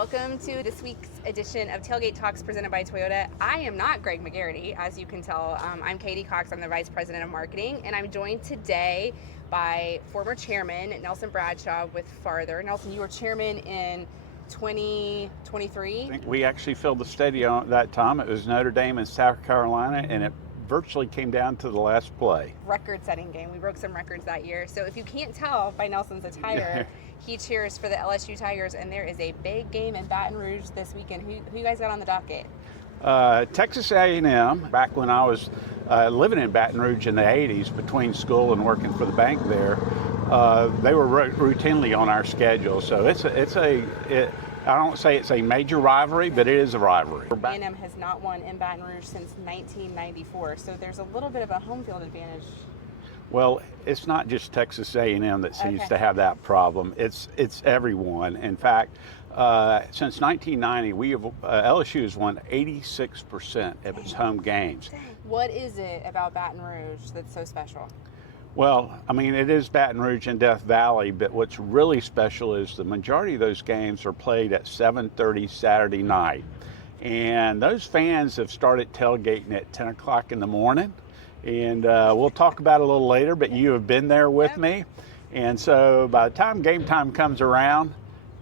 Welcome to this week's edition of Tailgate Talks presented by Toyota. I am not Greg McGarity, as you can tell. I'm Katie Cox. I'm the Vice President of Marketing, and I'm joined today by former Chairman Nelson Bradshaw with Farther. Nelson, you were Chairman in 2023? I think we actually filled the stadium at that time. It was Notre Dame in South Carolina, and it virtually came down to the last play. Record-setting game. We broke some records that year. So if you can't tell by Nelson's attire, he cheers for the LSU Tigers, and there is a big game in Baton Rouge this weekend. Who you guys got on the docket? Texas A&M, back when I was living in Baton Rouge in the 80s, between school and working for the bank there, they were routinely on our schedule. So I don't say it's a major rivalry, but it is a rivalry. A&M has not won in Baton Rouge since 1994, so there's a little bit of a home field advantage. Well, it's not just Texas A&M that seems to have that problem. It's everyone. In fact, since 1990, LSU has won 86% of its home games. What is it about Baton Rouge that's so special? Well, I mean, it is Baton Rouge and Death Valley, but what's really special is the majority of those games are played at 7:30 Saturday night. And those fans have started tailgating at 10 o'clock in the morning. And we'll talk about it a little later, but you have been there with me. And so by the time game time comes around,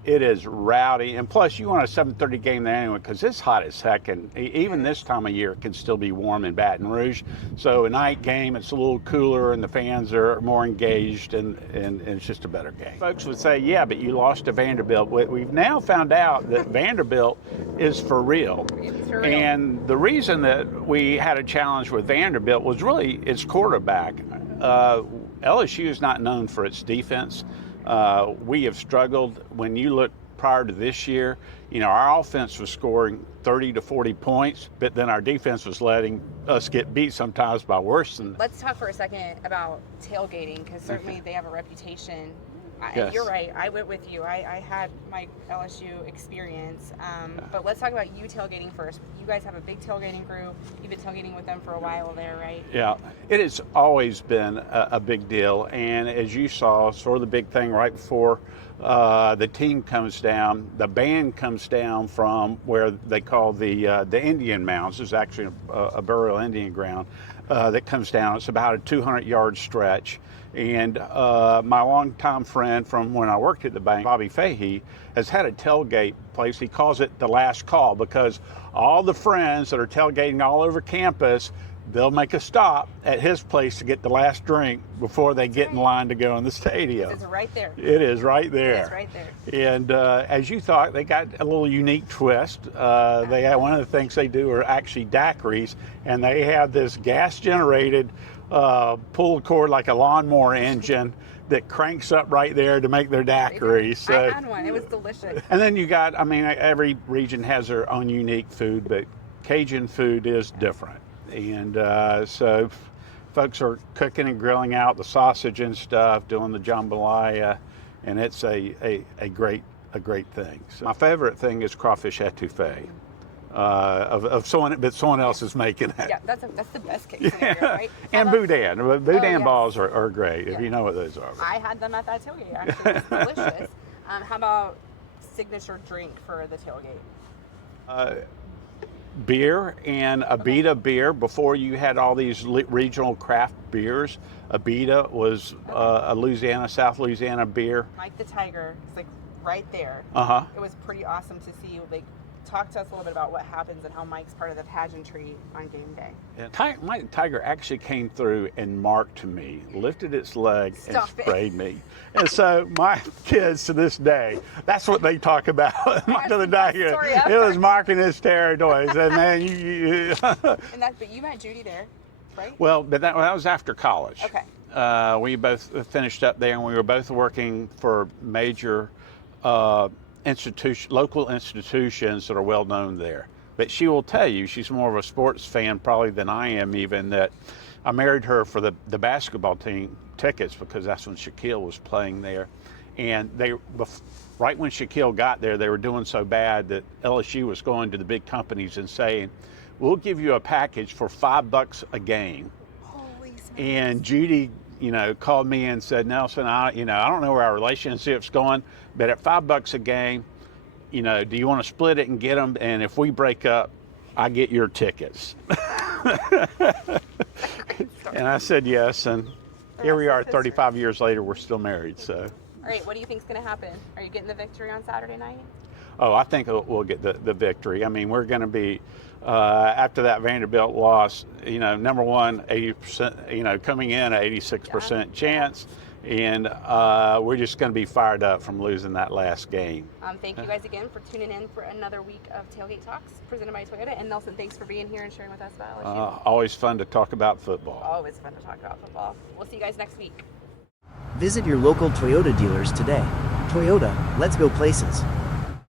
it is rowdy. And plus, you want a 7:30 game there anyway, because it's hot as heck. And even this time of year, it can still be warm in Baton Rouge. So a night game, it's a little cooler, and the fans are more engaged, and it's just a better game. Folks would say, yeah, but you lost to Vanderbilt. We've now found out that Vanderbilt is for real. And the reason that we had a challenge with Vanderbilt was really its quarterback. LSU is not known for its defense. We have struggled. When you look prior to this year, our offense was scoring 30 to 40 points, but then our defense was letting us get beat sometimes by worse than. Let's talk for a second about tailgating, because certainly they have a reputation. Yes. You're right. I went with you. I had my LSU experience. But let's talk about you tailgating first. You guys have a big tailgating group. You've been tailgating with them for a while there, right? Yeah. It has always been a big deal. And as you saw, sort of the big thing right before the team comes down, the band comes down from where they call the Indian Mounds. It's actually a burial Indian ground that comes down. It's about a 200-yard stretch. And my longtime friend from when I worked at the bank, Bobby Fahey, has had a tailgate place. He calls it the last call, because all the friends that are tailgating all over campus, they'll make a stop at his place to get the last drink before they get in line to go in the stadium. It's right there. It is right there. It is right there. And as you thought, they got a little unique twist. They have, one of the things they do are actually daiquiris, and they have this gas-generated pulled cord like a lawnmower engine that cranks up right there to make their daiquiris. So, I had one. It was delicious. And then you got, every region has their own unique food, but Cajun food is different. And so folks are cooking and grilling out the sausage and stuff, doing the jambalaya, and it's a great thing. So my favorite thing is crawfish etouffee. Of someone else is making it. Yeah, that's the best case scenario, right? And boudin. Boudin balls are great, if you know what those are. I had them at that tailgate, actually. It's delicious. How about signature drink for the tailgate? Beer and Abita beer. Before you had all these regional craft beers, Abita was a South Louisiana beer. Mike the Tiger, it's like right there. It was pretty awesome to see. Talk to us a little bit about what happens and how Mike's part of the pageantry on game day. Yeah, Mike the Tiger actually came through and marked me, lifted its leg, and sprayed me. And so my kids to this day, that's what they talk about. Mike the Tiger, it was marking his territory. So, man, But you met Judy there, right? Well, but that was after college. Okay. We both finished up there, and we were both working for major local institutions that are well known there. But she will tell you, she's more of a sports fan probably than I am even, that I married her for the basketball team tickets, because that's when Shaquille was playing there. And right when Shaquille got there, they were doing so bad that LSU was going to the big companies and saying, we'll give you a package for $5 a game. Holy smokes. And Judy called me and said, Nelson, I don't know where our relationship's going, but at $5 a game, you know, do you want to split it and get them? And if we break up, I get your tickets. And I said yes, and here we are 35 years later, we're still married. So. All right, what do you think's going to happen? Are you getting the victory on Saturday night? Oh, I think we'll get the victory. I mean, we're going to be, after that Vanderbilt loss, you know, number one, 80%, you know, coming in at 86% chance. And we're just going to be fired up from losing that last game. Thank you guys again for tuning in for another week of Tailgate Talks presented by Toyota. And Nelson, thanks for being here and sharing with us about LSU. Always fun to talk about football. Always fun to talk about football. We'll see you guys next week. Visit your local Toyota dealers today. Toyota, let's go places.